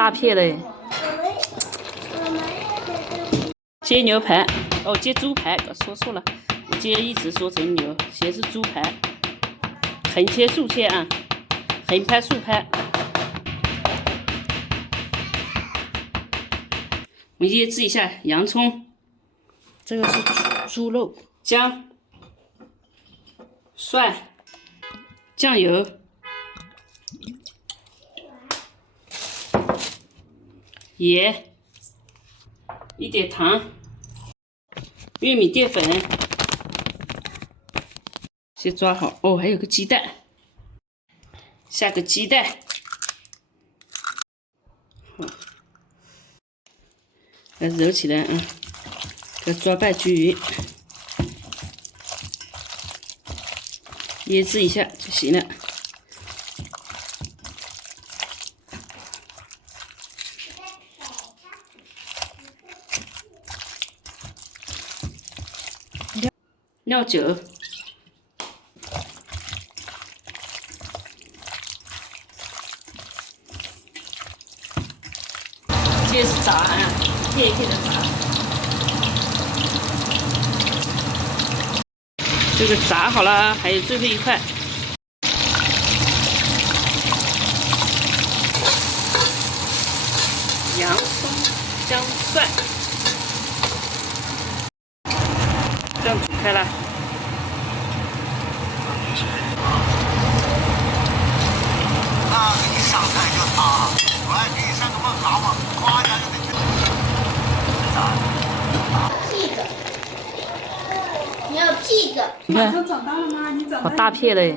大片嘞。煎牛排，哦，煎猪排，说错了，我今天一直说成牛，先是猪排，横切竖切啊，横拍竖拍。我们腌制一下洋葱，这个是猪肉，姜、蒜、酱油、盐。 一点糖，玉米淀粉，先抓好。哦，还有个鸡蛋，下个鸡蛋，好，来揉起来啊，给它抓拌均匀，腌制一下就行了。 料酒，这是炸啊，一片一片的炸。这个炸好了，还有最后一块。洋葱、姜、蒜。 这样煮开了，那一上菜就它，我还可以上个焖蛤蟆，夸一下就得去。pig，你要 pig。你看，长大了吗？你长大好大片嘞。